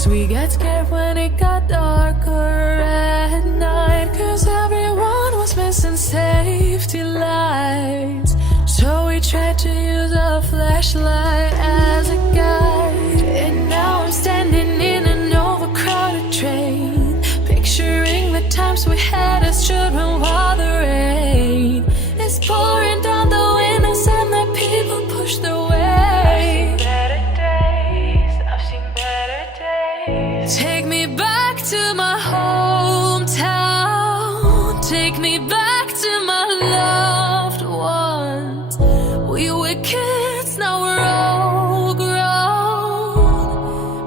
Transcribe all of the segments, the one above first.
bikes. We get scared when it got darker at night, 'cause everyone was missing safety lights. So we tried to use a flashlight as a guide. And now I'm standing in an overcrowded train, picturing the times we had as children while the rain is pouring down the windows and the people push their way. Take me back to my hometown. Take me back to my loved ones. We were kids, now we're all grown.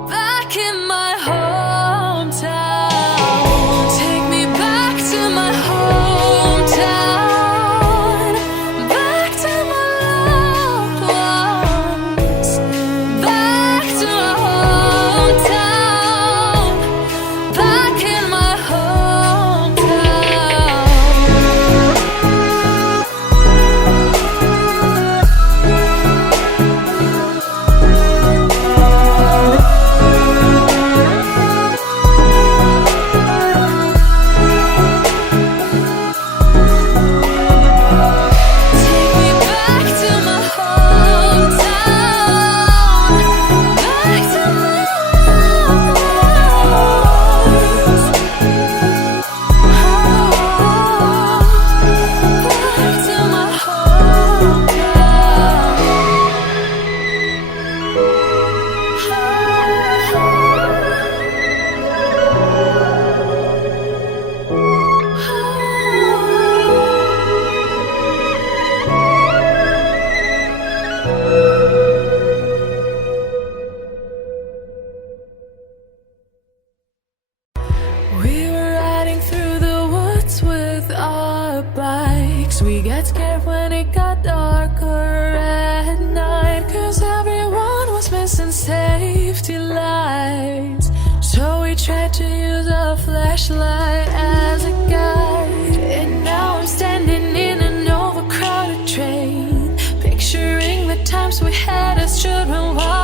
Back in my hometown. Take me back to my hometown. Back to my loved ones. Back to my hometown. Back in my Take me back to my hometown. Back to my loved ones. Back to my We were riding through the woods with our bikes. We got scared when it got darker at night, 'cause everyone was missing safety lights. So we tried to use a flashlight as a guide. And now I'm standing in an overcrowded train, picturing the times we had as children while